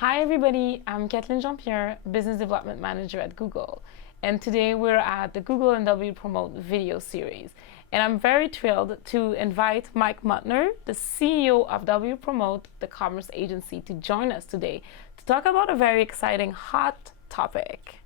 Hi everybody, I'm Kathleen Jean-Pierre, Business Development Manager at Google. And today we're at the Google and W Promote video series. And I'm very thrilled to invite Mike Muttner, the CEO of W Promote, the commerce agency, to join us today to talk about a very exciting, hot topic.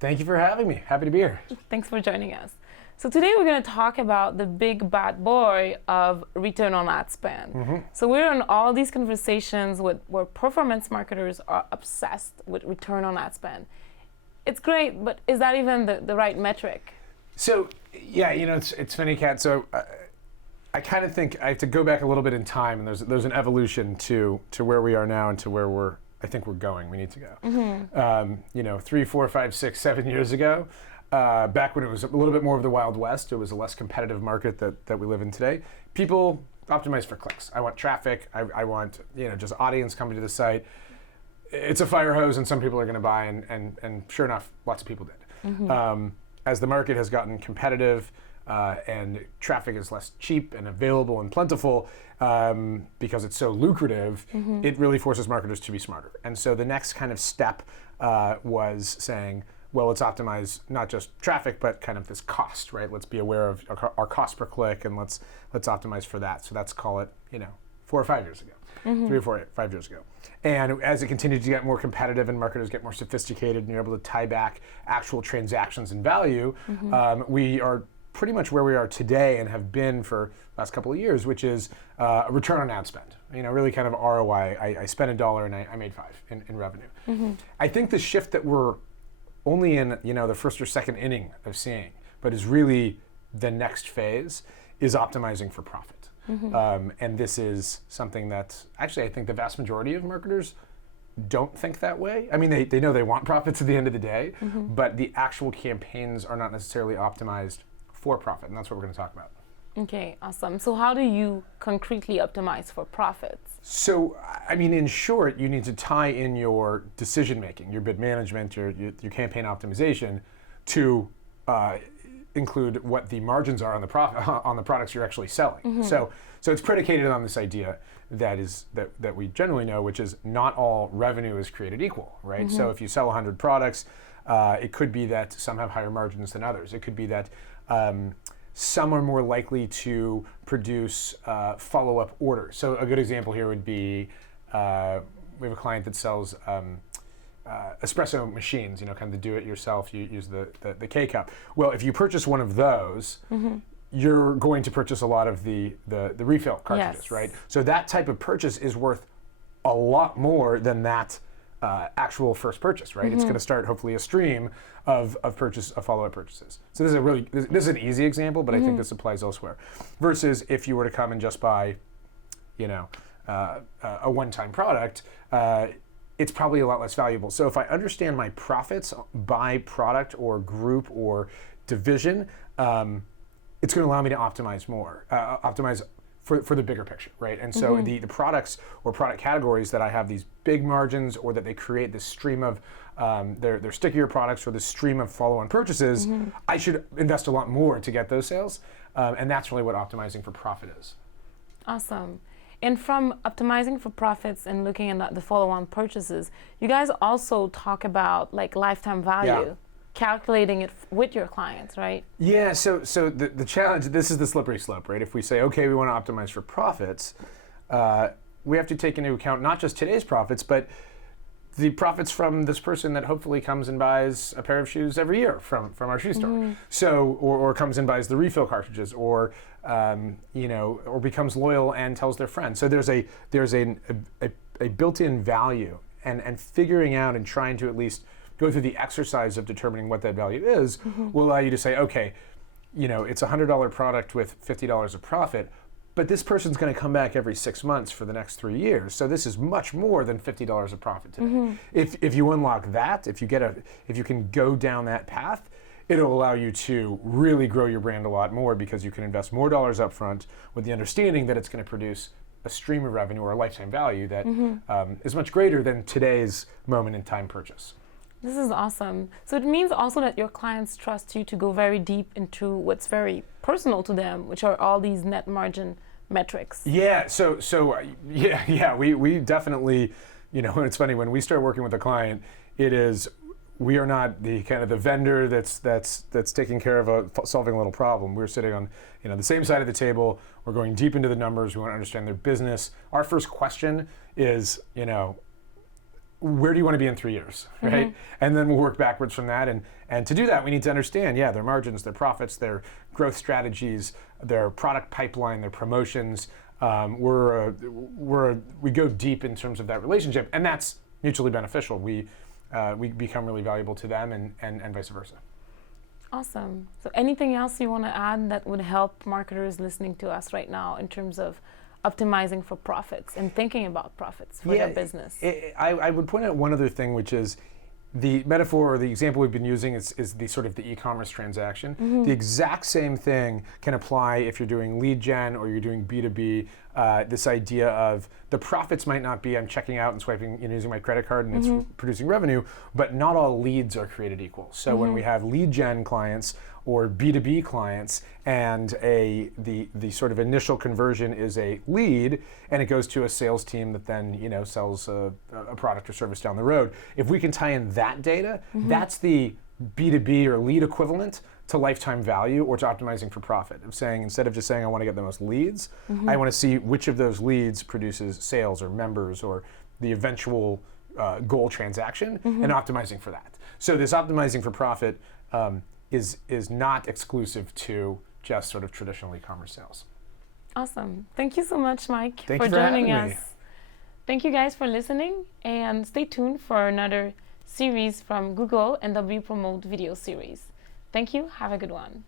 Thank you for having me. Happy to be here. Thanks for joining us. So today we're going to talk about the big bad boy of return on ad spend. So we're in all these conversations where performance marketers are obsessed with return on ad spend. It's great, but is that even the right metric? So yeah, it's funny, Kat. So I kind of think I have to go back a little bit in time, and there's an evolution to where we are now and to where I think we're going. We need to go. 3, 4, 5, 6, 7 years ago. Back when it was a little bit more of the Wild West, it was a less competitive market that we live in today. People optimize for clicks. I want traffic. I want just audience coming to the site. It's a fire hose, and some people are going to buy, and sure enough, lots of people did. As the market has gotten competitive and traffic is less cheap and available and plentiful because it's so lucrative, it really forces marketers to be smarter. And so the next kind of step was saying, well, let's optimize not just traffic, but kind of this cost, right? Let's be aware of our cost per click, and let's optimize for that. So let's call it, 4 or 5 years ago, 3 or 4, 5 years ago. And as it continued to get more competitive and marketers get more sophisticated and you're able to tie back actual transactions and value, we are pretty much where we are today and have been for the last couple of years, which is a return on ad spend. Really kind of ROI. I spent $1 and I made 5 in revenue. I think the shift that we're only in the first or second inning of seeing, but is really the next phase, is optimizing for profit. And this is something that actually I think the vast majority of marketers don't think that way. I mean, they know they want profits at the end of the day, but the actual campaigns are not necessarily optimized for profit, and that's what we're going to talk about. Okay, awesome. So how do you concretely optimize for profits? So, I mean, in short, you need to tie in your decision making, your bid management, your campaign optimization, to include what the margins are on the on the products you're actually selling. So it's predicated on this idea that we generally know, which is not all revenue is created equal, right? So if you sell 100 products, it could be that some have higher margins than others. It could be that some are more likely to produce follow-up orders. So a good example here would be, we have a client that sells espresso machines, kind of the do-it-yourself, you use the K-cup. Well, if you purchase one of those, you're going to purchase a lot of the refill cartridges, right? So that type of purchase is worth a lot more than that actual first purchase, right? It's going to start hopefully a stream of follow-up purchases. So this is an easy example, but I think this applies elsewhere. Versus if you were to come and just buy, a one-time product, it's probably a lot less valuable. So if I understand my profits by product or group or division, it's going to allow me to optimize more, optimize for the bigger picture, right? And so the products or product categories that I have these big margins, or that they create this stream of their stickier products, or this stream of follow-on purchases, I should invest a lot more to get those sales. And that's really what optimizing for profit is. Awesome. And from optimizing for profits and looking at the follow-on purchases, you guys also talk about like lifetime value, calculating it with your clients, right? Yeah, so the challenge, this is the slippery slope, right? If we say, okay, we want to optimize for profits, we have to take into account not just today's profits, but the profits from this person that hopefully comes and buys a pair of shoes every year from our shoe store. So, or comes and buys the refill cartridges, or or becomes loyal and tells their friends. So there's a built-in value, and figuring out and trying to at least go through the exercise of determining what that value is will allow you to say, okay, it's a $100 product with $50 of profit, but this person's going to come back every 6 months for the next 3 years. So this is much more than $50 of profit today. If you unlock that, if you can go down that path, it'll allow you to really grow your brand a lot more, because you can invest more dollars up front with the understanding that it's going to produce a stream of revenue or a lifetime value that is much greater than today's moment in time purchase. This is awesome. So it means also that your clients trust you to go very deep into what's very personal to them, which are all these net margin metrics. Yeah. So we definitely it's funny when we start working with a client, we are not the kind of the vendor that's taking care of solving a little problem. We're sitting on the same side of the table. We're going deep into the numbers. We want to understand their business. Our first question is, where do you want to be in 3 years, right? Mm-hmm. And then we'll work backwards from that. And to do that, we need to understand, their margins, their profits, their growth strategies, their product pipeline, their promotions. We go deep in terms of that relationship, and that's mutually beneficial. We become really valuable to them, and vice versa. Awesome. So anything else you want to add that would help marketers listening to us right now in terms of optimizing for profits and thinking about profits for their business? I would point out one other thing, which is the metaphor or the example we've been using is the sort of the e-commerce transaction. Mm-hmm. The exact same thing can apply if you're doing lead gen or you're doing B2B. This idea of the profits might not be I'm checking out and swiping using my credit card and it's producing revenue, but not all leads are created equal. So when we have lead gen clients or B2B clients and the sort of initial conversion is a lead and it goes to a sales team that then sells a product or service down the road. If we can tie in that data, that's the B2B or lead equivalent to lifetime value or to optimizing for profit. Of saying, instead of just saying I want to get the most leads, I want to see which of those leads produces sales or members or the eventual goal transaction and optimizing for that. So this optimizing for profit is not exclusive to just sort of traditional e-commerce sales. Awesome. Thank you so much, Mike, for joining us. Me. Thank you guys for listening, and stay tuned for another series from Google and W Promote video series. Thank you. Have a good one.